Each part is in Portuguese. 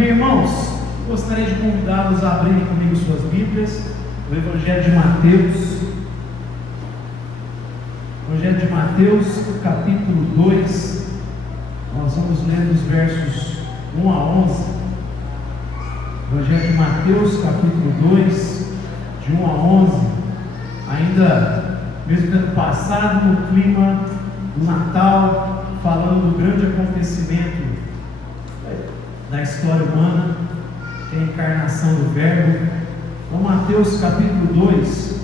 Amém, irmãos? Gostaria de convidá-los a abrirem comigo suas Bíblias, o Evangelho de Mateus. Evangelho de Mateus, capítulo 2. Nós vamos ler os versos 1 a 11. Evangelho de Mateus, capítulo 2, de 1 a 11. Ainda, mesmo tendo passado no clima do Natal, falando do grande acontecimento da história humana, que é a encarnação do Verbo. Então, Mateus capítulo 2,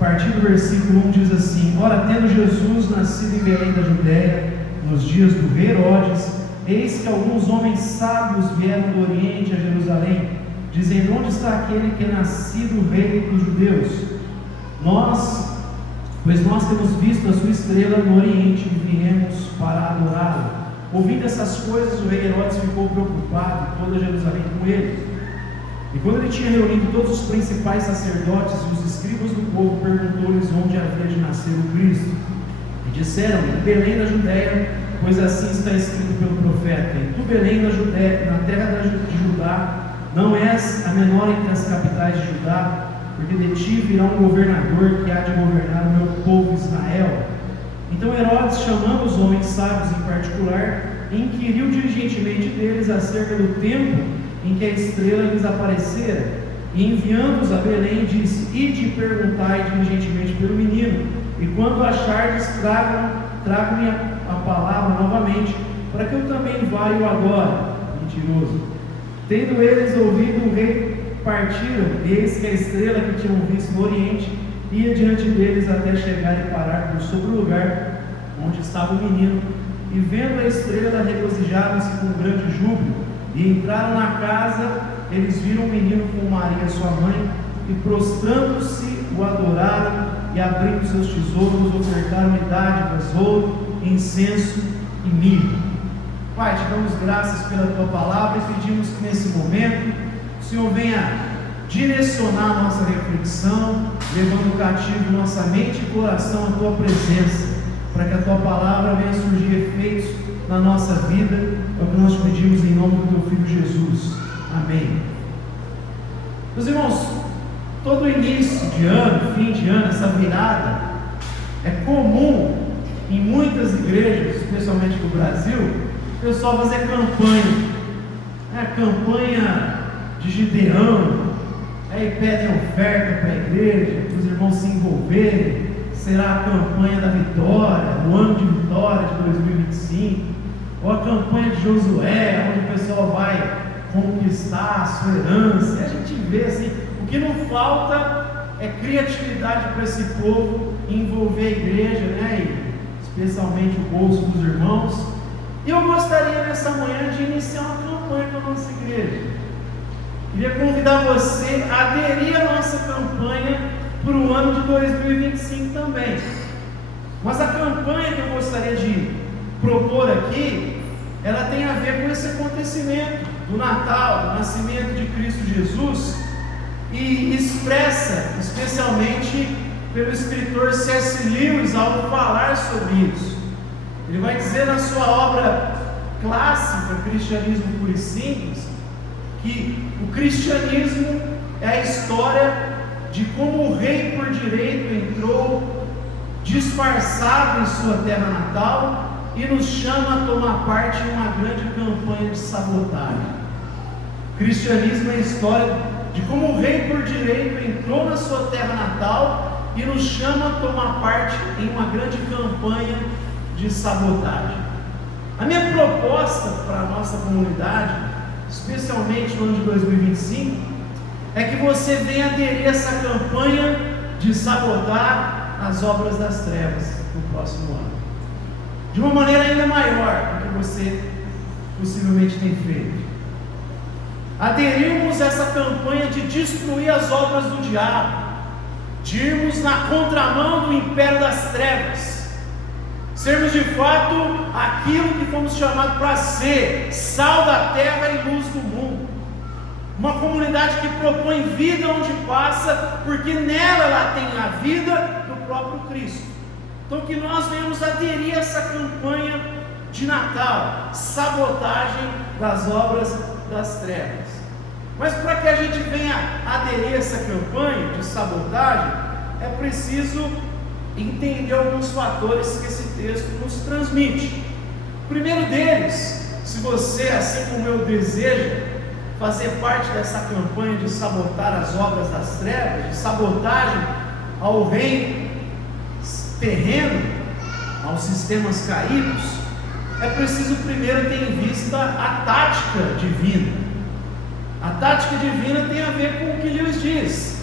a partir do versículo 1 diz assim: Ora, tendo Jesus nascido em Belém da Judéia, nos dias do rei Herodes, eis que alguns homens sábios vieram do Oriente a Jerusalém, dizendo: Onde está aquele que é nascido rei dos judeus? Pois nós temos visto a sua estrela no Oriente e viemos para adorá-la. Ouvindo essas coisas, o rei Herodes ficou preocupado, e toda Jerusalém com ele. E quando ele tinha reunido todos os principais sacerdotes e os escribas do povo, perguntou-lhes onde havia de nascer o Cristo. E disseram-lhe: em Belém da Judéia, pois assim está escrito pelo profeta: E tu, Belém da Judéia, na terra de Judá, não és a menor entre as capitais de Judá, porque de ti virá um governador que há de governar o meu povo Israel. Então Herodes, chamando os homens sábios em particular, inquiriu diligentemente deles acerca do tempo em que a estrela lhes aparecera, e enviando-os a Belém, disse: Ide e perguntai diligentemente pelo menino, e quando achardes, tragam-me a palavra novamente, para que eu também vá e o adore. Mentiroso. Tendo eles ouvido o rei, partiram, e eis que a estrela que tinham visto no Oriente ia diante deles até chegar e parar sobre o lugar onde estava o menino. E vendo a estrela, regozijaram-se com grande júbilo. E entraram na casa, eles viram o menino com Maria sua mãe, e prostrando-se o adoraram, e abrindo seus tesouros, ofertaram dádivas, ouro, incenso e mirra. Pai, te damos graças pela tua palavra e pedimos que nesse momento o Senhor venha direcionar a nossa reflexão, levando cativo nossa mente e coração à tua presença, para que a tua palavra venha surgir efeitos na nossa vida. É o que nós pedimos em nome do teu Filho Jesus. Amém. Meus irmãos, todo início de ano, fim de ano, essa virada, é comum em muitas igrejas, especialmente no Brasil, o pessoal fazer campanha. Campanha de Gideão. Aí pedem oferta para a igreja, para os irmãos se envolverem. Será a campanha da vitória, o ano de vitória de 2025, ou a campanha de Josué, onde o pessoal vai conquistar a sua herança. E a gente vê assim, o que não falta é criatividade para esse povo envolver a igreja, e especialmente o bolso dos irmãos. E eu gostaria nessa manhã de iniciar uma campanha com a nossa igreja. Queria convidar você a aderir à nossa campanha para o ano de 2025 também. Mas a campanha que eu gostaria de propor aqui, ela tem a ver com esse acontecimento do Natal, do nascimento de Cristo Jesus, e expressa, especialmente pelo escritor C.S. Lewis, ao falar sobre isso. Ele vai dizer na sua obra clássica, Cristianismo Puro e Simples, que o cristianismo é a história de como o rei por direito entrou disfarçado em sua terra natal e nos chama a tomar parte em uma grande campanha de sabotagem. O cristianismo é a história de como o rei por direito entrou na sua terra natal e nos chama a tomar parte em uma grande campanha de sabotagem. A minha proposta para a nossa comunidade, especialmente no ano de 2025, é que você venha aderir a essa campanha de sabotar as obras das trevas no próximo ano, de uma maneira ainda maior do que você possivelmente tem feito. Aderirmos a essa campanha de destruir as obras do diabo, de irmos na contramão do império das trevas, sermos de fato aquilo que fomos chamados para ser, sal da terra e luz do mundo. Uma comunidade que propõe vida onde passa, porque nela ela tem a vida do próprio Cristo. Então que nós venhamos aderir a essa campanha de Natal, sabotagem das obras das trevas. Mas para que a gente venha aderir a essa campanha de sabotagem, é preciso entender alguns fatores que esse texto nos transmite. O primeiro deles, se você, assim como eu, deseja fazer parte dessa campanha de sabotar as obras das trevas, de sabotagem ao reino terreno, aos sistemas caídos, é preciso primeiro ter em vista a tática divina. A tática divina tem a ver com o que Lewis diz,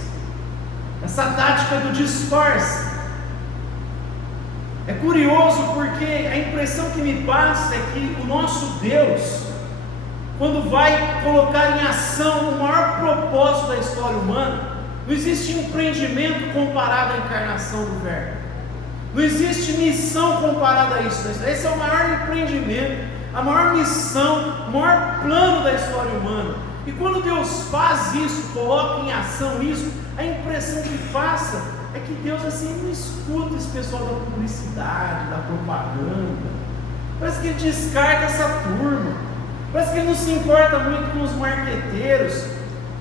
essa tática do disfarce. É curioso porque a impressão que me passa é que o nosso Deus, quando vai colocar em ação o maior propósito da história humana, não existe empreendimento comparado à encarnação do Verbo, não existe missão comparada a isso. Esse é o maior empreendimento, a maior missão, o maior plano da história humana. E quando Deus faz isso, coloca em ação isso, a impressão que passa é que Deus assim não escuta esse pessoal da publicidade, da propaganda. Parece que ele descarta essa turma. Parece que ele não se importa muito com os marqueteiros,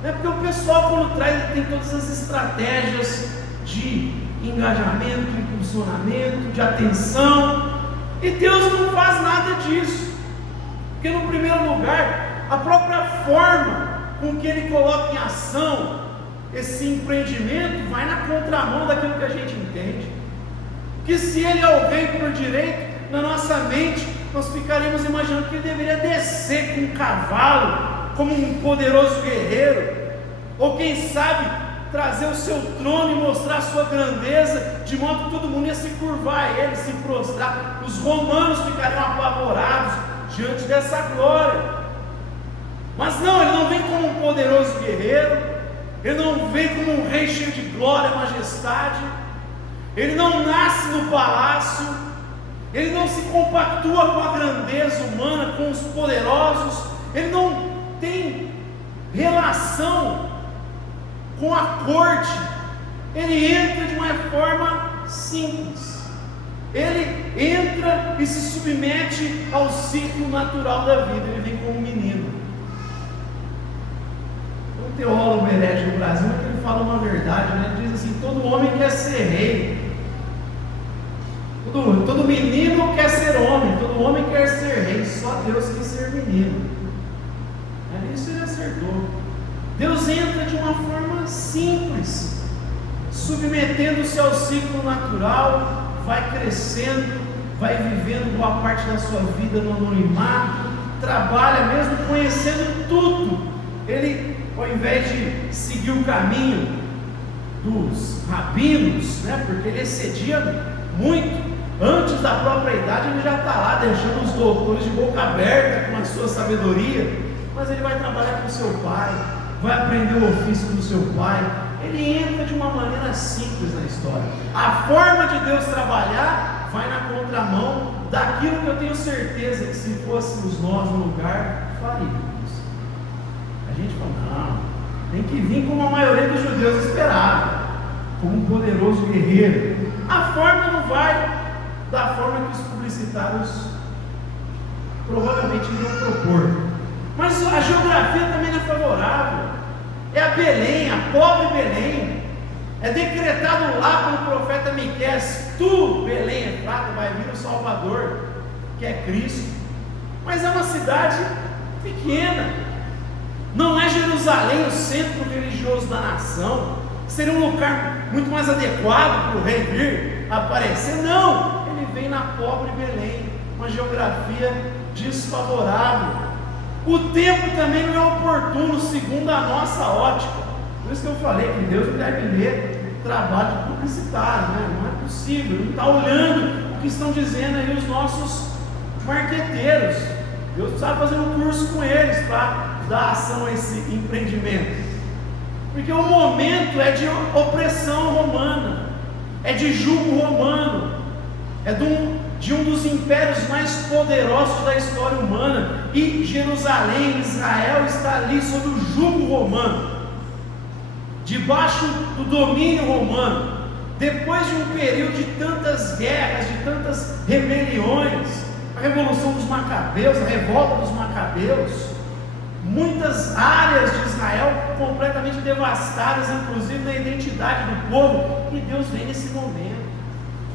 né? Porque o pessoal, quando traz, ele tem todas as estratégias de engajamento, impulsionamento, de atenção, e Deus não faz nada disso. Porque no primeiro lugar, a própria forma com que ele coloca em ação esse empreendimento vai na contramão daquilo que a gente entende. Que se ele é o rei por direito, na nossa mente nós ficaríamos imaginando que ele deveria descer com um cavalo, como um poderoso guerreiro, ou quem sabe trazer o seu trono e mostrar a sua grandeza, de modo que todo mundo ia se curvar a ele, se prostrar. Os romanos ficariam apavorados diante dessa glória. Mas não, ele não vem como um poderoso guerreiro, ele não vem como um rei cheio de glória e majestade, ele não nasce no palácio, ele não se compactua com a grandeza humana, com os poderosos, ele não tem relação com a corte, ele entra de uma forma simples, ele entra e se submete ao ciclo natural da vida, ele vem como um menino. Um teólogo herege do Brasil, que ele fala uma verdade, né? Ele diz assim: todo homem quer ser rei, todo menino quer ser homem, todo homem quer ser rei, só Deus quer ser menino. Isso ele acertou. Deus entra de uma forma simples, submetendo-se ao ciclo natural, vai crescendo, vai vivendo boa parte da sua vida no anonimato, trabalha mesmo conhecendo tudo. Ele, ao invés de seguir o caminho dos rabinos, né, porque ele excedia muito, antes da própria idade ele já está lá deixando os doutores de boca aberta com a sua sabedoria, mas ele vai trabalhar com seu pai, vai aprender o ofício do seu pai, ele entra de uma maneira simples na história. A forma de Deus trabalhar vai na contramão daquilo que eu tenho certeza que, se fôssemos nós no lugar, faríamos. A gente fala: não, tem que vir como a maioria dos judeus esperava, como um poderoso guerreiro. A forma não vai da forma que os publicitários provavelmente iriam propor, mas a geografia também não é favorável. É a Belém, a pobre Belém, é decretado lá pelo profeta Miqueias: tu, Belém Efrata, vai vir o Salvador, que é Cristo. Mas é uma cidade pequena, não é Jerusalém o centro religioso da nação, seria um lugar muito mais adequado para o rei vir aparecer. Não, ele vem na pobre Belém, uma geografia desfavorável. O tempo também não é oportuno segundo a nossa ótica. Por isso que eu falei que Deus não deve ler trabalho publicitário, né? Não é possível, ele não está olhando o que estão dizendo aí os nossos marqueteiros. Deus precisava fazer um curso com eles para dar ação a esse empreendimento, porque o momento é de opressão romana, é de jugo romano, é de um dos impérios mais poderosos da história humana, e Jerusalém, Israel, está ali sob o jugo romano, debaixo do domínio romano. Depois de um período de tantas guerras, de tantas rebeliões, a revolução dos Macabeus, a revolta dos Macabeus, muitas áreas de Israel completamente devastadas, inclusive na identidade do povo, e Deus vem nesse momento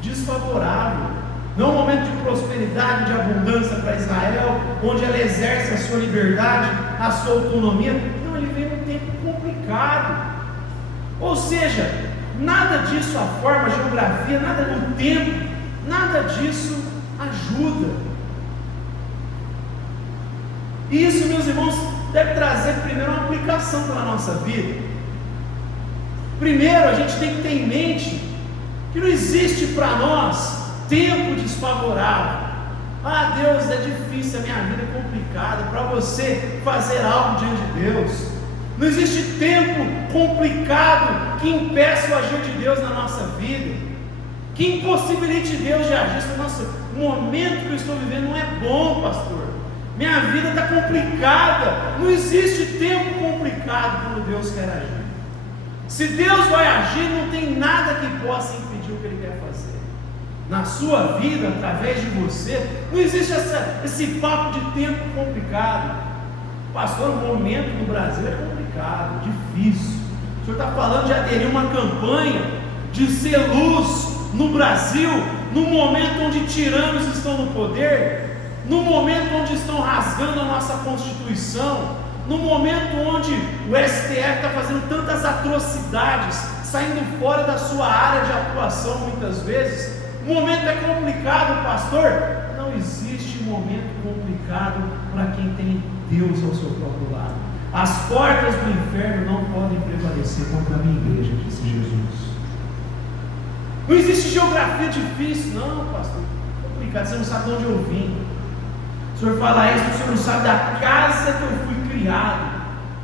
desfavorável, não um momento de prosperidade, de abundância para Israel, onde ela exerce a sua liberdade, a sua autonomia. Não, ele vem num tempo complicado, ou seja, nada disso, a forma, a geografia, nada do tempo, nada disso ajuda. E isso, meus irmãos, deve trazer primeiro uma aplicação para a nossa vida. Primeiro, a gente tem que ter em mente que não existe para nós tempo desfavorável. Ah, Deus, é difícil, a minha vida é complicada. Para você fazer algo diante de Deus, não existe tempo complicado que impeça o agir de Deus na nossa vida, que impossibilite Deus de agir. Nossa, o momento que eu estou vivendo não é bom, pastor, minha vida está complicada. Não existe tempo complicado quando Deus quer agir. Se Deus vai agir, não tem nada que possa impedir o que Ele quer fazer na sua vida, através de você. Não existe esse papo de tempo complicado. Pastor, o momento no Brasil é complicado, difícil. O senhor está falando de aderir uma campanha, de ser luz no Brasil, no momento onde tiranos estão no poder, no momento onde estão rasgando a nossa Constituição, no momento onde o STF está fazendo tantas atrocidades, saindo fora da sua área de atuação muitas vezes. O momento é complicado, pastor. Não existe momento complicado para quem tem Deus ao seu próprio lado. As portas do inferno não podem prevalecer contra a minha igreja, disse Jesus. Não existe geografia difícil, não, pastor. Complicado, você não sabe de onde eu vim. O senhor fala isso, o senhor não sabe da casa que eu fui criado,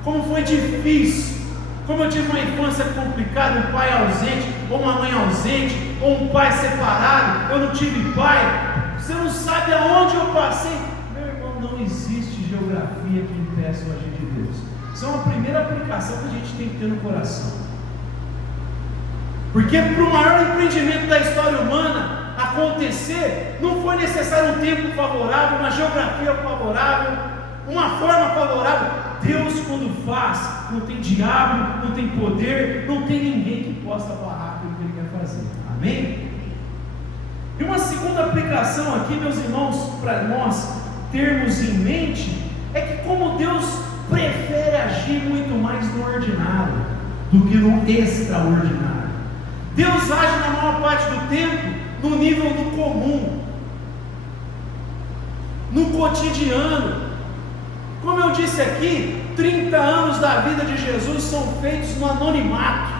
como foi difícil, como eu tive uma infância complicada, um pai ausente, ou uma mãe ausente, ou um pai separado, eu não tive pai. Você não sabe aonde eu passei. Meu irmão, não existe geografia que impeça o agir de Deus. Isso é uma primeira aplicação que a gente tem que ter no coração, porque para o maior empreendimento da história humana acontecer, não foi necessário um tempo favorável, uma geografia favorável, uma forma favorável. Deus, quando faz, não tem diabo, não tem poder, não tem ninguém que possa barrar aquilo que Ele quer fazer. Amém? E uma segunda aplicação aqui, meus irmãos, para nós termos em mente, é que como Deus prefere agir muito mais no ordinário do que no extraordinário. Deus age na maior parte do tempo no nível do comum, no cotidiano. Como eu disse aqui, 30 anos da vida de Jesus são feitos no anonimato,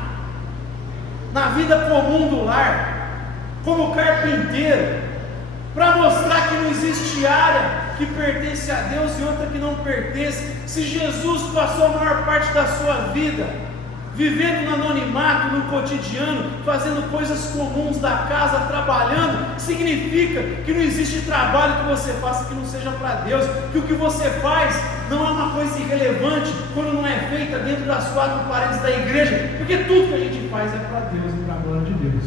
na vida comum do lar, como carpinteiro, para mostrar que não existe área que pertence a Deus e outra que não pertence. Se Jesus passou a maior parte da sua vida vivendo no anonimato, no cotidiano, fazendo coisas comuns da casa, trabalhando, significa que não existe trabalho que você faça que não seja para Deus, que o que você faz não é uma coisa irrelevante quando não é feita dentro das quatro paredes da igreja, porque tudo que a gente faz é para Deus e para a glória de Deus.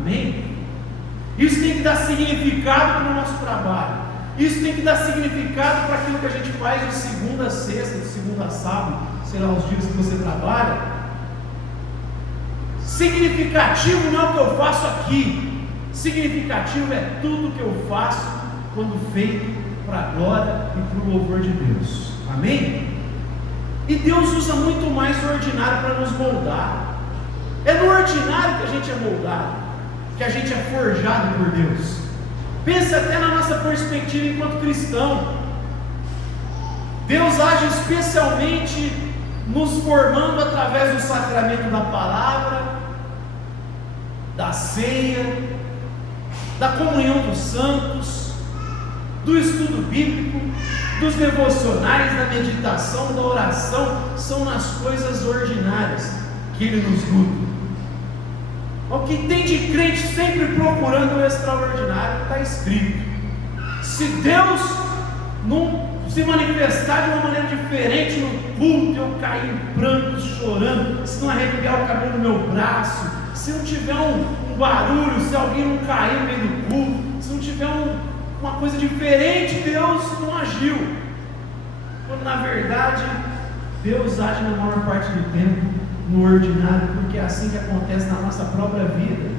Amém? Isso tem que dar significado para o nosso trabalho. Isso tem que dar significado para aquilo que a gente faz de segunda a sexta, de segunda a sábado, sei lá, os dias que você trabalha. Significativo não é o que eu faço aqui, significativo é tudo que eu faço quando feito para a glória e para o louvor de Deus. Amém? E Deus usa muito mais o ordinário para nos moldar. É no ordinário que a gente é moldado, que a gente é forjado por Deus. Pensa até na nossa perspectiva enquanto cristão. Deus age especialmente nos formando através do sacramento da palavra, da ceia, da comunhão dos santos, do estudo bíblico, dos devocionais, da meditação, da oração. São nas coisas ordinárias que Ele nos nutre. O que tem de crente sempre procurando o extraordinário está escrito. Se Deus não se manifestar de uma maneira diferente no culto, eu cair em prantos, chorando, se não arrepiar o cabelo no meu braço, se não tiver um barulho, se alguém não cair no meio do culto, se não tiver uma coisa diferente, Deus não agiu. quando na verdade Deus age na maior parte do tempo no ordinário, porque é assim que acontece na nossa própria vida.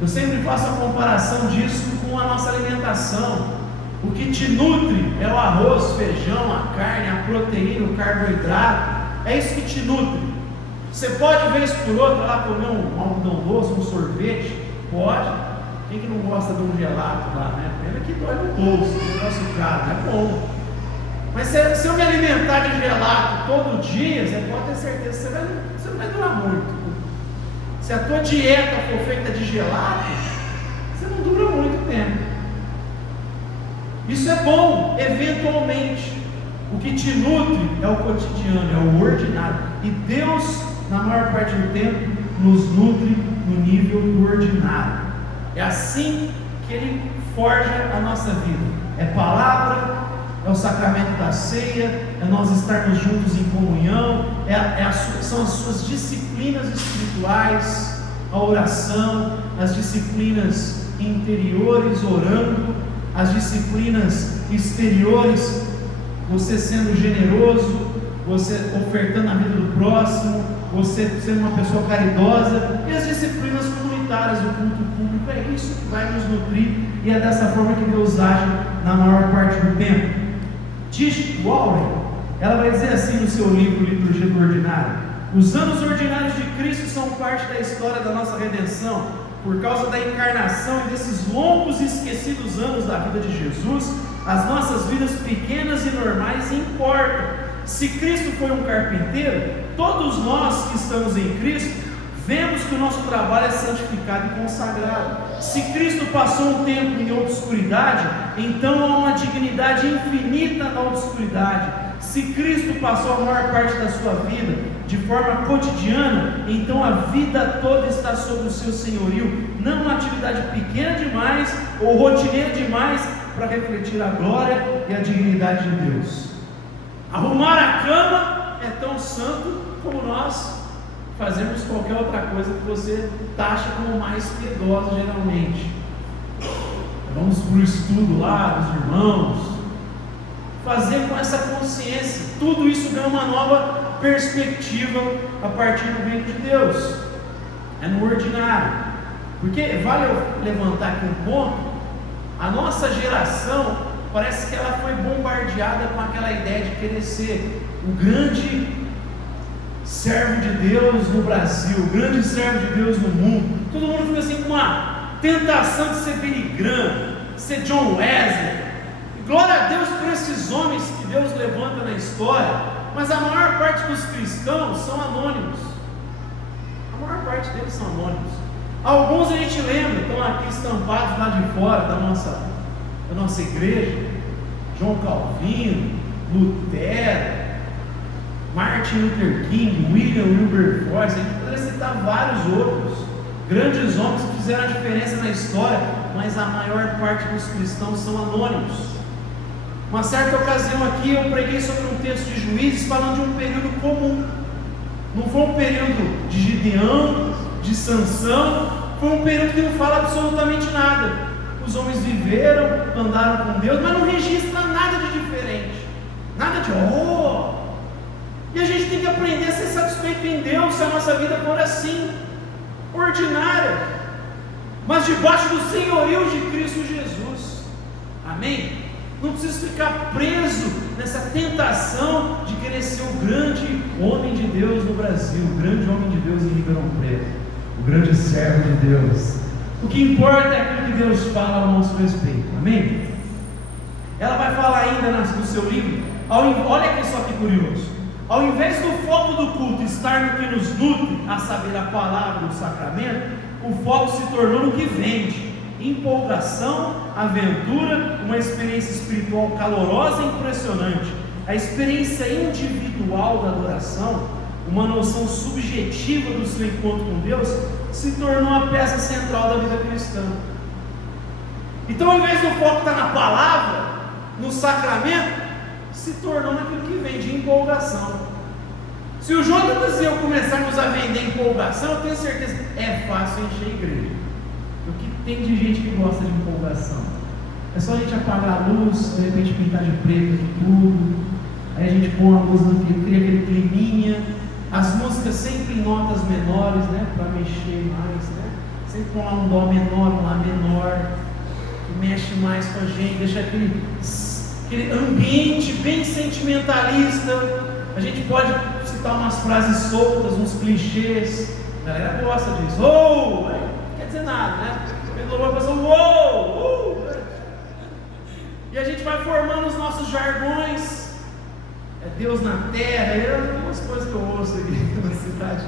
Eu sempre faço a comparação disso com a nossa alimentação. O que te nutre é o arroz, feijão, a carne, a proteína, o carboidrato. É isso que te nutre. Você pode, vez por outra, lá comer um algodão doce, um sorvete? Pode. Quem que não gosta de um gelato lá, né? Pena que dói no bolso, no nosso caso, é bom. Mas se eu me alimentar de gelato todo dia, você pode ter certeza que você não vai durar muito. Se a tua dieta for feita de gelato, você não dura muito tempo. Isso é bom, eventualmente. O que te nutre é o cotidiano, é o ordinário. E Deus, na maior parte do tempo, nos nutre no nível do ordinário. É assim que Ele forja a nossa vida. É palavra, é o sacramento da ceia, é nós estarmos juntos em comunhão, são as suas disciplinas espirituais, a oração, as disciplinas interiores, orando, as disciplinas exteriores, você sendo generoso, você ofertando a vida do próximo, você sendo uma pessoa caridosa, e as disciplinas comunitárias, o culto público. É isso que vai nos nutrir, e é dessa forma que Deus age na maior parte do tempo. Tish Warren, ela vai dizer assim no seu livro Liturgia do Ordinário: os anos ordinários de Cristo são parte da história da nossa redenção. Por causa da encarnação e desses longos e esquecidos anos da vida de Jesus, as nossas vidas pequenas e normais importam. Se Cristo foi um carpinteiro, todos nós que estamos em Cristo vemos que o nosso trabalho é santificado e consagrado. Se Cristo passou um tempo em obscuridade, então há uma dignidade infinita na obscuridade. Se Cristo passou a maior parte da sua vida de forma cotidiana, então a vida toda está sob o seu senhorio, não uma atividade pequena demais ou rotineira demais para refletir a glória e a dignidade de Deus. Arrumar a cama é tão santo como nós fazemos qualquer outra coisa que você taxa como mais piedosa geralmente. Vamos para o estudo lá dos irmãos, fazer com essa consciência. Tudo isso ganha uma nova perspectiva a partir do reino de Deus. É no ordinário. Porque vale eu levantar aqui um ponto. A nossa geração parece que ela foi bombardeada com aquela ideia de querer ser o grande servo de Deus no Brasil, o grande servo de Deus no mundo. Todo mundo fica assim com uma tentação de ser Billy Graham, ser John Wesley. Glória a Deus por esses homens que Deus levanta na história, mas a maior parte dos cristãos são anônimos. A maior parte deles são anônimos. Alguns a gente lembra, estão aqui estampados lá de fora da nossa igreja: João Calvino, Lutero, Martin Luther King, William Wilberforce. A gente poderia citar vários outros grandes homens que fizeram a diferença na história, mas a maior parte dos cristãos são anônimos. Uma certa ocasião aqui eu preguei sobre um texto de Juízes falando de um período comum. Não foi um período de Gideão, de Sansão, foi um período que não fala absolutamente nada. Os homens viveram, andaram com Deus, mas não registra nada de diferente, nada de E a gente tem que aprender a ser satisfeito em Deus se a nossa vida for assim, ordinária, mas debaixo do senhorio de Cristo Jesus. Amém? Não precisa ficar preso nessa tentação de querer ser o grande homem de Deus no Brasil, o grande homem de Deus em Ribeirão Preto, o grande servo de Deus. O que importa é aquilo que Deus fala ao nosso respeito. Amém? Ela vai falar ainda no seu livro, olha aqui só que curioso: ao invés do foco do culto estar no que nos nutre, a saber, a palavra do sacramento, o foco se tornou no que vende. Empolgação, aventura, uma experiência espiritual calorosa e impressionante. A experiência individual da adoração, uma noção subjetiva do seu encontro com Deus, se tornou a peça central da vida cristã. Então, ao invés do foco estar na palavra, no sacramento, se tornou naquilo que vem de empolgação. Se o Jonas e eu começarmos a vender empolgação, eu tenho certeza que é fácil encher a igreja. O que tem de gente que gosta de empolgação? É só a gente apagar a luz, de repente pintar de preto de tudo. Aí a gente põe a luz, cria aquele climinha. As músicas sempre em notas menores, né? Para mexer mais, né? Sempre põe lá um dó menor, um lá menor, que mexe mais com a gente, deixa aquele ambiente bem sentimentalista. A gente pode citar umas frases soltas, uns clichês. A galera gosta disso. Oh! Não quer dizer nada, né? O louvor passou, uou! E a gente vai formando os nossos jargões. É Deus na terra, é umas coisas que eu ouço aqui na cidade.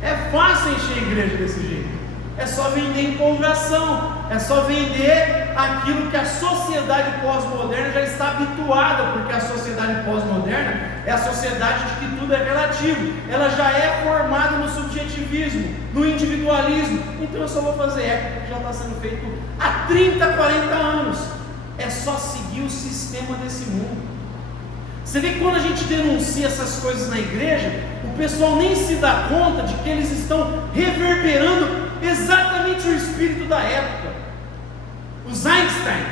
É fácil encher a igreja desse jeito. É só vender empolgação, é só vender aquilo que a sociedade pós-moderna já está habituada, porque a sociedade pós-moderna é a sociedade de que tudo é relativo, ela já é formada no subjetivismo, no individualismo. Então eu só vou fazer eco porque já está sendo feito há 30, 40 anos. É só seguir o sistema desse mundo. Você vê que quando a gente denuncia essas coisas na igreja, o pessoal nem se dá conta de que eles estão reverberando exatamente o espírito da época. Os Einstein,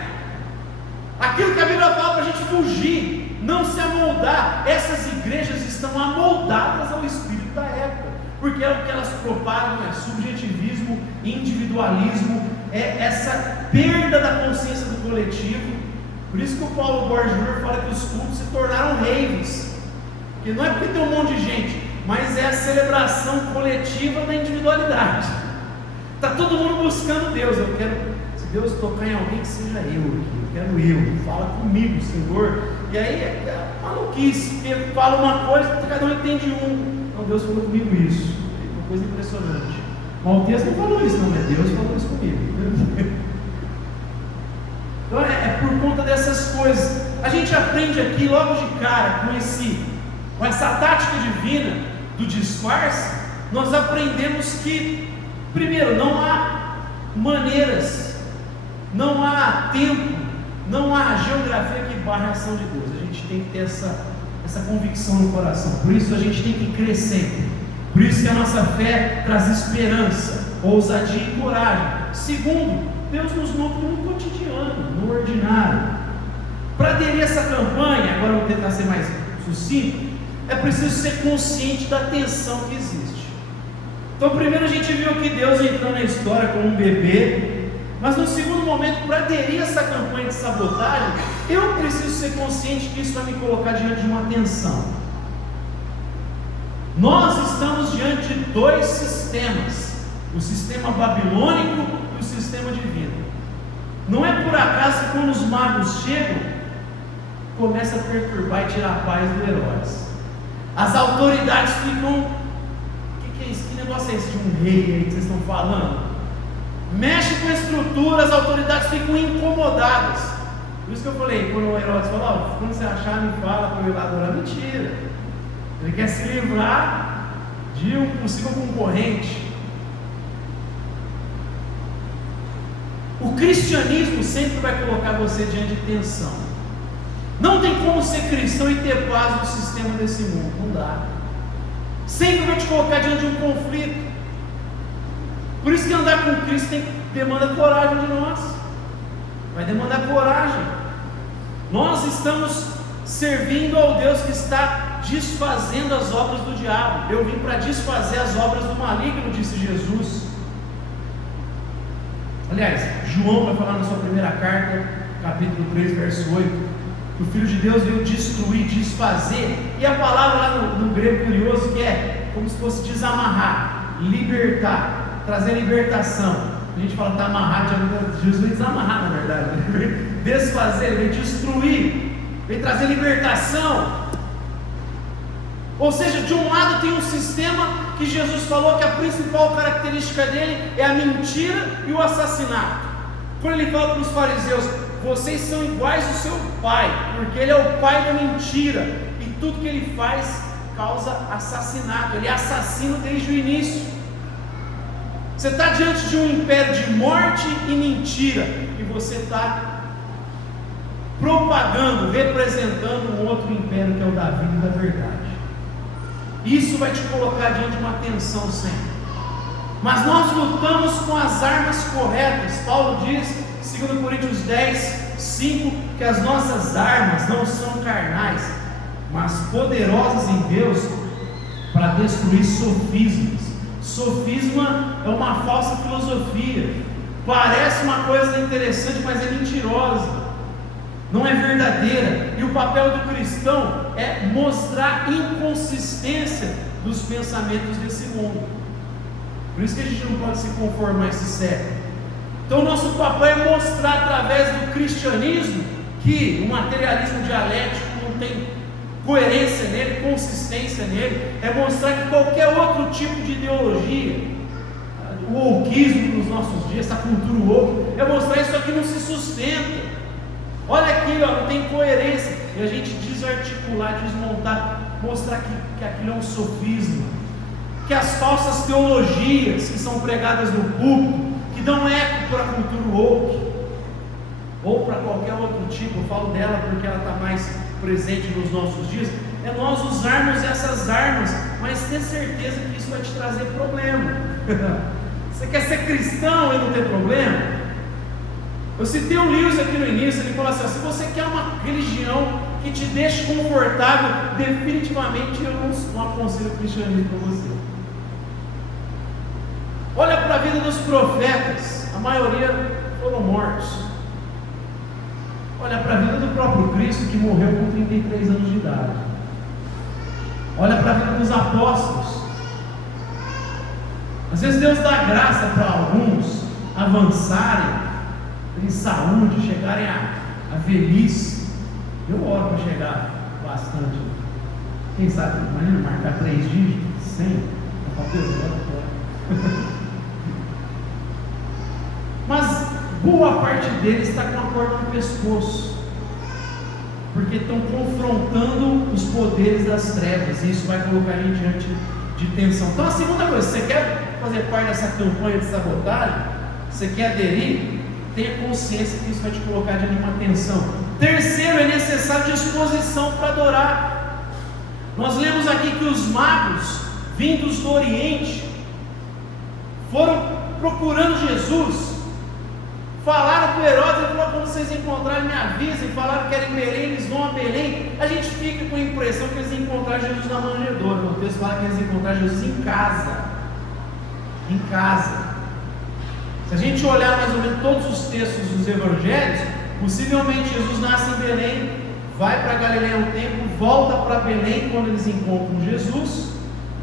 aquilo que a Bíblia fala para a gente fugir, não se amoldar. Essas igrejas estão amoldadas ao espírito da época, porque é o que elas propagam, é subjetivismo, individualismo, é essa perda da consciência do coletivo. Por isso que o Paulo Borges Jr. fala que os cultos se tornaram raves, que não é porque tem um monte de gente, mas é a celebração coletiva da individualidade. Está todo mundo buscando Deus. Eu quero, se Deus tocar em alguém, que seja eu aqui. Eu quero eu. Fala comigo, Senhor. E aí é maluquice, porque fala uma coisa, cada um entende um. Não, Deus falou comigo isso. É uma coisa impressionante. Mas o texto não falou isso, não é? Deus falou isso comigo. Então é por conta dessas coisas. A gente aprende aqui logo de cara com essa tática divina do disfarce. Nós aprendemos que, primeiro, não há maneiras, não há tempo, não há geografia que barre a ação de Deus. A gente tem que ter essa convicção no coração. Por isso a gente tem que crer sempre. Por isso que a nossa fé traz esperança, ousadia e coragem. Segundo, Deus nos nutre no cotidiano, no ordinário. Para aderir a essa campanha, agora eu vou tentar ser mais sucinto, é preciso ser consciente da tensão que existe. Então primeiro a gente viu aqui Deus entrando na história como um bebê, mas no segundo momento, para aderir a essa campanha de sabotagem, eu preciso ser consciente que isso vai me colocar diante de uma tensão. Nós estamos diante de dois sistemas, o sistema babilônico e o sistema divino. Não é por acaso que quando os magos chegam, começa a perturbar e tirar a paz do Herodes. As autoridades ficam, o que é isso? Que negócio é esse de um rei aí que vocês estão falando? Mexe com a estrutura, as autoridades ficam incomodadas. Por isso que eu falei, quando o Herodes falou, quando você achar, me fala para eu ir lá adorar. Mentira. Ele quer se livrar de um possível concorrente. O cristianismo sempre vai colocar você diante de tensão. Não tem como ser cristão e ter paz no sistema desse mundo, não dá. Sempre vai te colocar diante de um conflito. Por isso que andar com Cristo demanda coragem de nós. Vai demandar coragem. Nós estamos servindo ao Deus que está desfazendo as obras do diabo. Eu vim para desfazer as obras do maligno, disse Jesus. Aliás, João vai falar na sua primeira carta, capítulo 3, verso 8, que o Filho de Deus veio destruir, desfazer, e a palavra lá no grego curioso, que é como se fosse desamarrar, libertar, trazer libertação. A gente fala que está amarrado, Jesus veio desamarrar, na verdade, ele veio desfazer, ele veio destruir, veio trazer libertação. Ou seja, de um lado tem um sistema que Jesus falou que a principal característica dele é a mentira e o assassinato. Quando ele fala para os fariseus, vocês são iguais ao seu pai, porque ele é o pai da mentira, e tudo que ele faz causa assassinato, ele é assassino desde o início. Você está diante de um império de morte e mentira, e você está propagando, representando um outro império que é o da vida e da verdade. Isso vai te colocar diante de uma tensão sempre. Mas nós lutamos com as armas corretas. Paulo diz 2 Coríntios 10, 5, que as nossas armas não são carnais, mas poderosas em Deus para destruir sofismas. Sofisma é uma falsa filosofia, parece uma coisa interessante, mas é mentirosa, não é verdadeira. E o papel do cristão é mostrar inconsistência dos pensamentos desse mundo. Por isso que a gente não pode se conformar a esse século. Então o nosso papel é mostrar através do cristianismo que o materialismo dialético não tem coerência nele, consistência nele. É mostrar que qualquer outro tipo de ideologia, o wokeismo nos nossos dias, essa cultura woke, é mostrar isso aqui não se sustenta. Olha aqui, ó, não tem coerência. E a gente desarticular, desmontar, mostrar que aquilo é um sofisma, que as falsas teologias que são pregadas no púlpito, que dão eco para a cultura woke, ou para qualquer outro tipo, eu falo dela porque ela está mais presente nos nossos dias, é nós usarmos essas armas, mas ter certeza que isso vai te trazer problema. Você quer ser cristão e não ter problema? Eu citei o Lewis aqui no início, ele falou assim: se você quer uma religião que te deixe confortável, definitivamente eu não aconselho o cristianismo para você. Olha para a vida dos profetas, a maioria foram mortos. Olha para a vida do próprio Cristo, que morreu com 33 anos de idade. Olha para a vida dos apóstolos. Às vezes Deus dá graça para alguns avançarem em saúde, chegarem à velhice. Eu oro para chegar bastante. Quem sabe, imagina marcar 3 dígitos, 100, mas boa parte deles está com a corda no pescoço, porque estão confrontando os poderes das trevas, e isso vai colocar a gente diante de tensão. Então a segunda coisa, você quer fazer parte dessa campanha de sabotagem, você quer aderir, tenha consciência que isso vai te colocar diante de uma tensão. Terceiro, é necessário disposição para adorar. Nós lemos aqui que os magos vindos do Oriente foram procurando Jesus, falaram para o Herodes, ele falou: quando vocês encontrarem, me avisem. Falaram que era em Belém, eles vão a Belém. A gente fica com a impressão que eles encontraram Jesus na manjedoura. O texto fala que eles encontraram Jesus em casa. Em casa. Se a gente olhar mais ou menos todos os textos dos evangelhos, possivelmente Jesus nasce em Belém, vai para Galileia um tempo, volta para Belém quando eles encontram Jesus,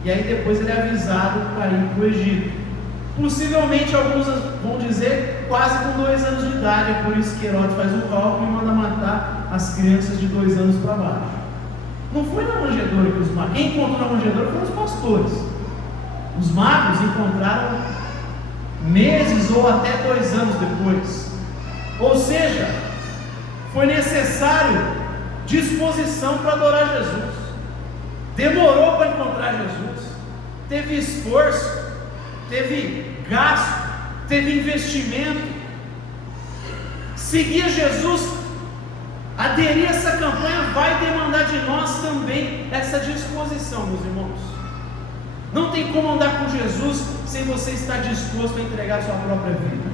e aí depois ele é avisado para ir para o Egito. Possivelmente alguns vão dizer quase com 2 anos de idade. É por isso que Herodes faz um cálculo e manda matar as crianças de 2 anos para baixo. Não foi na manjedoura que os magos, quem encontrou na manjedoura foram os pastores. Os magos encontraram meses ou até 2 anos depois. Ou seja, foi necessário disposição para adorar Jesus. Demorou para encontrar Jesus, teve esforço, teve gasto, teve investimento. Seguir Jesus, aderir a essa campanha vai demandar de nós também essa disposição, meus irmãos. Não tem como andar com Jesus sem você estar disposto a entregar a sua própria vida.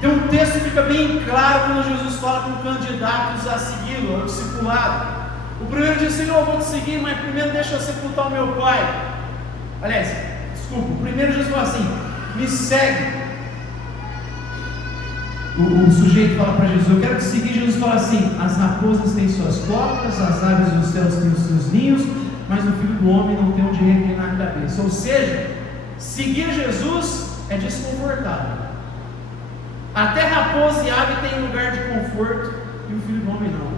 Tem um texto que fica bem claro quando Jesus fala com candidatos a segui-lo, ao discipulado. O primeiro diz: Senhor, eu vou te seguir, mas primeiro deixa eu sepultar o meu pai. Aliás, desculpa, o primeiro Jesus fala assim: me segue. O sujeito fala para Jesus: eu quero te seguir. Jesus fala assim: as raposas têm suas tocas, as aves dos céus têm os seus ninhos, mas o Filho do Homem não tem onde reclinar a cabeça. Ou seja, seguir Jesus é desconfortável. Até raposa e ave tem lugar de conforto, e o Filho do Homem não.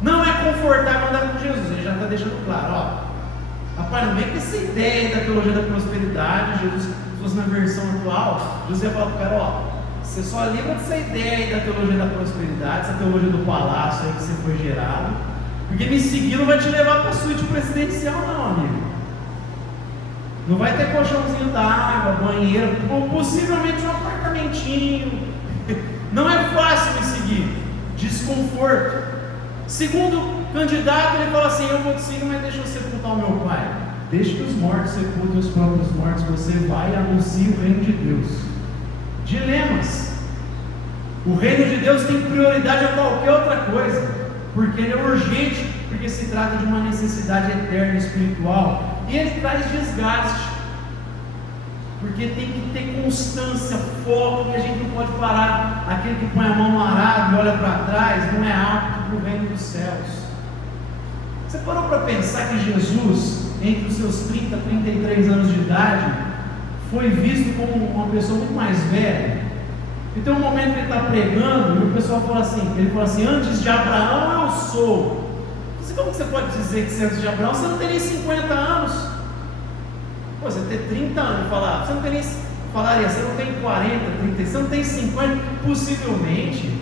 Não é confortável andar com Jesus. Ele já está deixando claro, ó. Rapaz, não vem com essa ideia da teologia da prosperidade. Jesus, se fosse na versão atual, Jesus ia falar para o cara: ó, você só livra dessa ideia aí da teologia da prosperidade, essa teologia do palácio aí que você foi gerado, porque me seguir não vai te levar para a suíte presidencial, não, amigo. Não vai ter colchãozinho d'água, banheiro, ou possivelmente um apartamentinho. Não é fácil me seguir. Desconforto. Segundo candidato, ele fala assim: eu vou te seguir, mas deixa eu sepultar o meu pai. Deixa que os mortos sepultem os próprios mortos. Você vai e anuncia o reino de Deus. Dilemas. O reino de Deus tem prioridade a qualquer outra coisa, porque ele é urgente, porque se trata de uma necessidade eterna espiritual, e ele traz desgaste, porque tem que ter constância, foco, e a gente não pode parar. Aquele que põe a mão no arado e olha para trás não é apto para o reino dos céus. Você parou para pensar que Jesus, entre os seus 30 e 33 anos de idade, foi visto como uma pessoa muito mais velha? E tem um momento que ele está pregando e o pessoal fala assim, ele fala assim: antes de Abraão eu sou. Como você pode dizer que você é antes de Abraão? Você não tem nem 50 anos. Pô, você tem 30 anos, falar, você não tem nem, falaria, você não tem 40, 30, você não tem 50, possivelmente,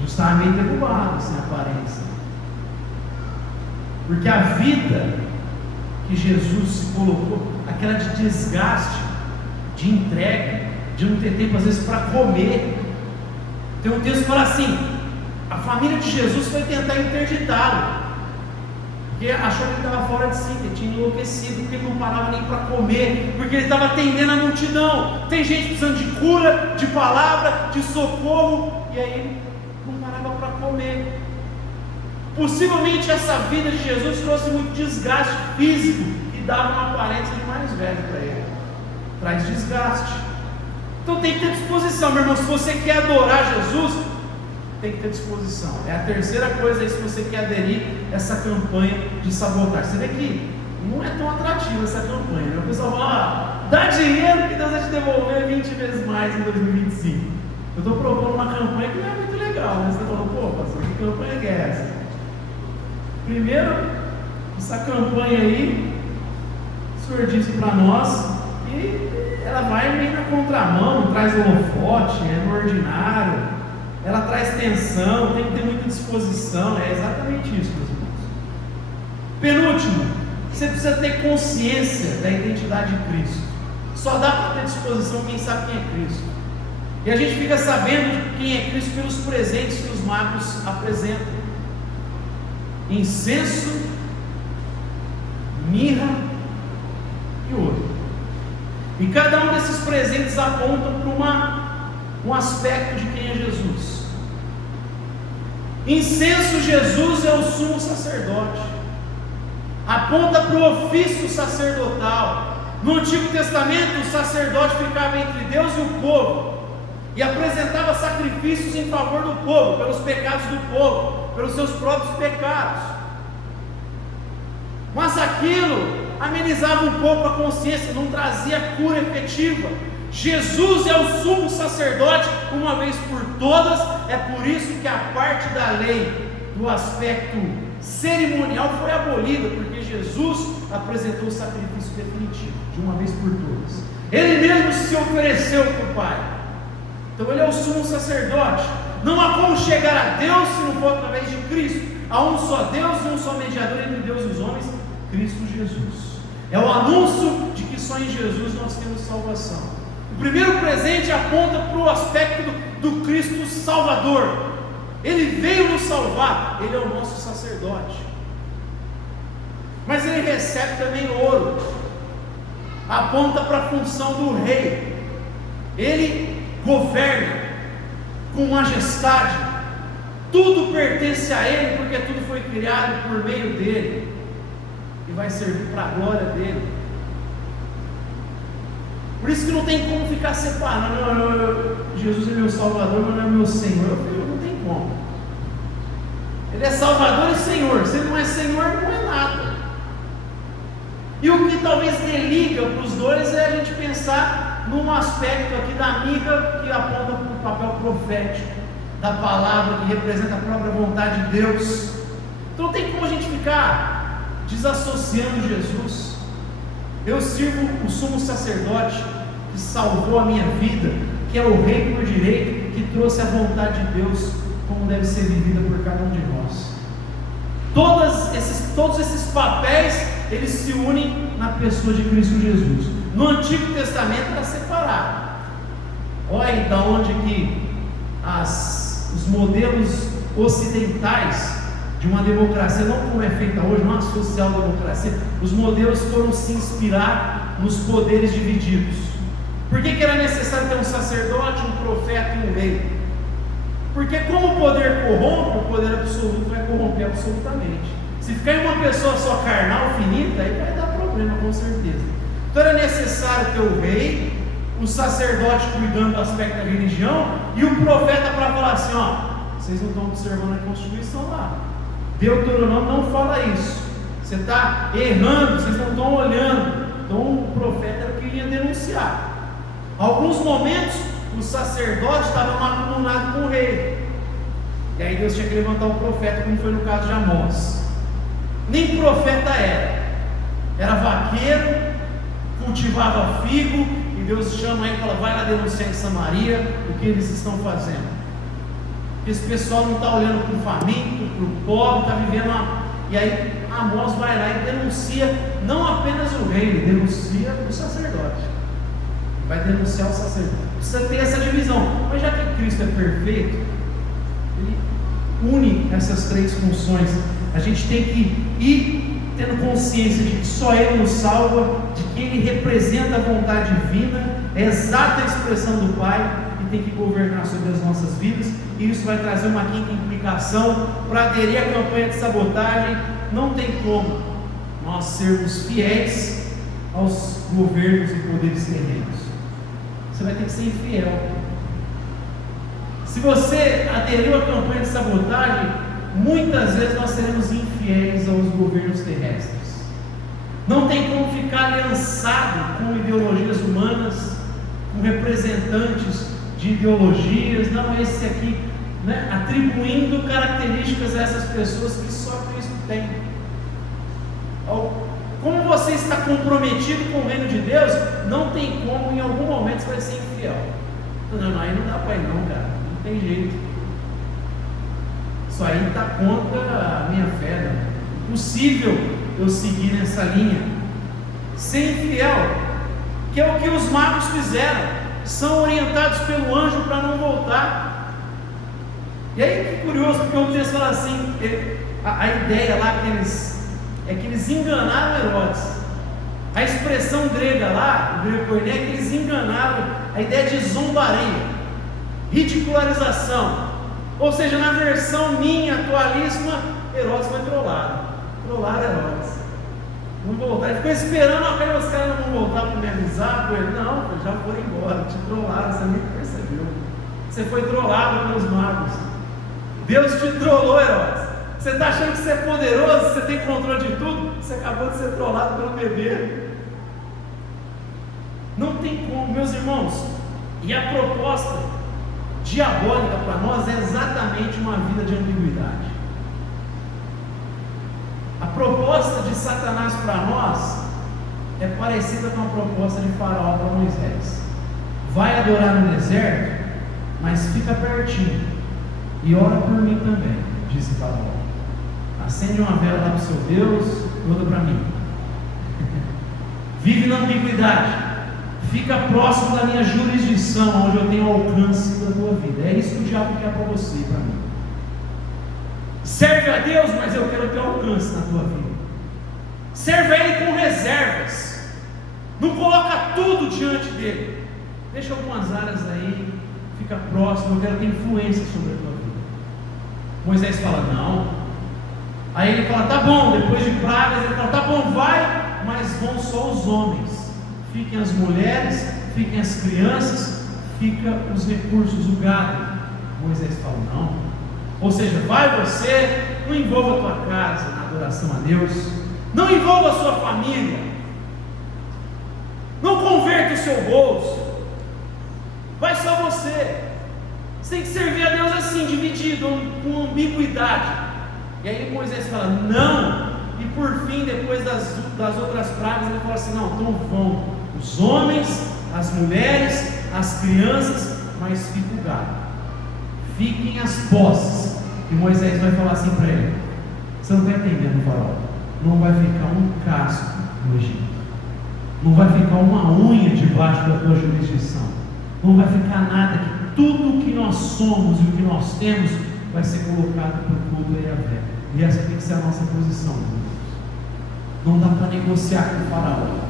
justamente derrubado, sem aparência. Porque a vida que Jesus se colocou, aquela de desgaste, de entrega, de não ter tempo às vezes para comer. Tem um texto que fala assim: a família de Jesus foi tentar interditá-lo, porque achou que ele estava fora de si, que ele tinha enlouquecido, porque ele não parava nem para comer, porque ele estava atendendo a multidão. Tem gente precisando de cura, de palavra, de socorro, e aí ele não parava para comer. Possivelmente essa vida de Jesus trouxe muito desgaste físico, que dava uma aparência de mais velho para ele. Traz desgaste. Então tem que ter disposição, meu irmão. Se você quer adorar Jesus, tem que ter disposição. É a terceira coisa aí, se você quer aderir a essa campanha de sabotagem. Você vê que não é tão atrativa essa campanha, né? O pessoal fala: dá dinheiro que Deus vai te devolver 20 vezes mais em 2025. Eu estou propondo uma campanha que não é muito legal, né? Você está falando: pô, pastor, que campanha que é essa? Primeiro, essa campanha aí, o Senhor disse para nós que ela vai meio na contramão, não traz holofote, é no ordinário, ela traz tensão, tem que ter muita disposição. É exatamente isso, meus irmãos. Penúltimo, você precisa ter consciência da identidade de Cristo. Só dá para ter disposição quem sabe quem é Cristo. E a gente fica sabendo de quem é Cristo pelos presentes que os magos apresentam: incenso, mirra e ouro. E cada um desses presentes aponta para um aspecto de quem é Jesus. Incenso, Jesus é o sumo sacerdote, aponta para o ofício sacerdotal. No Antigo Testamento, o sacerdote ficava entre Deus e o povo e apresentava sacrifícios em favor do povo, pelos pecados do povo, pelos seus próprios pecados. Mas aquilo amenizava um pouco a consciência, não trazia cura efetiva. Jesus é o sumo sacerdote uma vez por todas. É por isso que a parte da lei do aspecto cerimonial foi abolida, porque Jesus apresentou o sacrifício definitivo, de uma vez por todas. Ele mesmo se ofereceu para o Pai. Então ele é o sumo sacerdote. Não há como chegar a Deus se não for através de Cristo. Há um só Deus e um só mediador entre Deus e os homens, Cristo Jesus. É o anúncio de que só em Jesus nós temos salvação. O primeiro presente aponta para o aspecto do Cristo Salvador. Ele veio nos salvar, ele é o nosso sacerdote. Mas ele recebe também ouro, aponta para a função do rei. Ele governa com majestade, tudo pertence a ele, porque tudo foi criado por meio dele e vai servir para a glória dele. Por isso que não tem como ficar separado. Jesus é meu Salvador, mas não é meu Senhor. Não tem como. Ele é Salvador e Senhor. Se ele não é Senhor, não é nada. E o que talvez deliga para os dois é a gente pensar num aspecto aqui da mirra, que aponta para o papel profético da palavra, que representa a própria vontade de Deus. Então não tem como a gente ficar desassociando Jesus. Eu sirvo o sumo sacerdote que salvou a minha vida, que é o rei por direito, que trouxe a vontade de Deus como deve ser vivida por cada um de nós. Todos esses papéis, eles se unem na pessoa de Cristo Jesus. No Antigo Testamento era separado. Olha então onde que os modelos ocidentais de uma democracia, não como é feita hoje, uma social-democracia, os modelos foram se inspirar nos poderes divididos. Por que era necessário ter um sacerdote, um profeta e um rei? Porque como o poder corrompe, o poder absoluto vai corromper absolutamente. Se ficar em uma pessoa só carnal, finita, aí vai dar problema, com certeza. Então era necessário ter o rei, o sacerdote cuidando do aspecto da religião, e o profeta para falar assim: ó, vocês não estão observando a Constituição lá. Deuteronômio não fala isso. Você está errando, vocês não estão olhando. Então o profeta era o que ia denunciar. Alguns momentos o sacerdote estava mancomunado com o rei, e aí Deus tinha que levantar o profeta, como foi no caso de Amós. Nem profeta era vaqueiro, cultivava figo, e Deus chama ele e fala: vai lá denunciar em Samaria o que eles estão fazendo. Esse pessoal não está olhando para o faminto, para o pobre, está vivendo E aí Amós vai lá e denuncia não apenas o rei, ele denuncia o sacerdote. Vai denunciar o sacerdote. Precisa ter essa divisão. Mas já que Cristo é perfeito, ele une essas três funções. A gente tem que ir tendo consciência de que só Ele nos salva, de que Ele representa a vontade divina, é a exata expressão do Pai, e tem que governar sobre as nossas vidas. E isso vai trazer uma quinta implicação: para aderir à campanha de sabotagem, não tem como nós sermos fiéis aos governos e poderes terrenos. Você vai ter que ser infiel. Se você aderiu à campanha de sabotagem, muitas vezes nós seremos infiéis aos governos terrestres. Não tem como ficar aliançado com ideologias humanas, com representantes de ideologias, não, esse aqui, né, atribuindo características a essas pessoas que só Cristo tem. Como você está comprometido com o reino de Deus, não tem como, em algum momento você vai ser infiel. Não, aí não dá para ir não, cara, não tem jeito. Isso aí está contra a minha fé, né? Impossível eu seguir nessa linha. Ser infiel, que é o que os magos fizeram, são orientados pelo anjo para não voltar. E aí que curioso, porque o texto fala assim, a ideia lá é que eles enganaram Herodes. A expressão grega lá, o grego koiné, é que eles enganaram, a ideia de zombaria, ridicularização. Ou seja, na versão minha, atualíssima, Herodes foi trollado. Trollaram Herodes. Vamos voltar. Ele ficou esperando, os caras não vão voltar para me avisar. Ele, não, já foram embora, te trollaram, você nem percebeu. Você foi trollado pelos magos. Deus te trollou, Herodes. Você está achando que você é poderoso, você tem controle de tudo? Você acabou de ser trollado pelo bebê. Não tem como, meus irmãos. E a proposta diabólica para nós é exatamente uma vida de ambiguidade. A proposta de Satanás para nós é parecida com a proposta de Faraó para Moisés. Vai adorar no deserto, mas fica pertinho e ora por mim também, disse Faraó. Acende uma vela lá para o seu Deus, manda para mim. Vive na ambiguidade, fica próximo da minha jurisdição, onde eu tenho alcance da tua vida. É isso que o diabo quer para você e para mim. Serve a Deus, mas eu quero ter alcance na tua vida. Serve a Ele com reservas. Não coloca tudo diante dele. Deixa algumas áreas aí, fica próximo, eu quero ter influência sobre a tua vida. Moisés fala, não. Aí ele fala, tá bom, depois de pragas, ele fala, tá bom, vai, mas vão só os homens. Fiquem as mulheres, fiquem as crianças, fica os recursos, o gado. Moisés fala, não. Ou seja, vai você, não envolva a tua casa na adoração a Deus, não envolva a sua família, não converta o seu bolso, vai só você. Você tem que servir a Deus assim, dividido, com ambiguidade. E aí Moisés fala, não. E por fim, depois das outras pragas, ele fala assim, não, então vão os homens, as mulheres, as crianças, mas fica o gado. Fiquem as posses. E Moisés vai falar assim para ele, você não está entendendo, Faraó, não vai ficar um casco no Egito, não vai ficar uma unha debaixo da tua jurisdição, não vai ficar nada, que tudo o que nós somos e o que nós temos vai ser colocado para o culto a Yahvé. E essa tem que ser a nossa posição, não dá para negociar com o Faraó.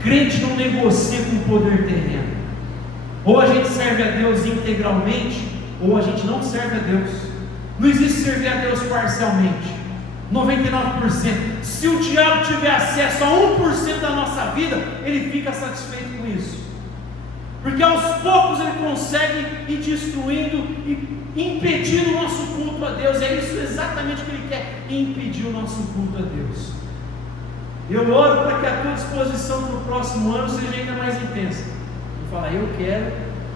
Crente não negocia com o poder terreno. Ou a gente serve a Deus integralmente, ou a gente não serve a Deus. Não existe servir a Deus parcialmente, 99%. Se o diabo tiver acesso a 1% da nossa vida, ele fica satisfeito com isso, porque aos poucos ele consegue ir destruindo e impedindo o nosso culto a Deus. É isso exatamente que ele quer, impedir o nosso culto a Deus. Eu oro para que a tua disposição para o próximo ano seja ainda mais intensa. Eu falo, eu quero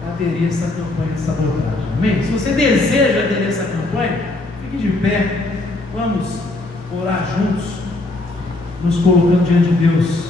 aderir a essa campanha de sabotagem. Amém? Se você deseja aderir a essa campanha, fique de pé. Vamos orar juntos, nos colocando diante de Deus.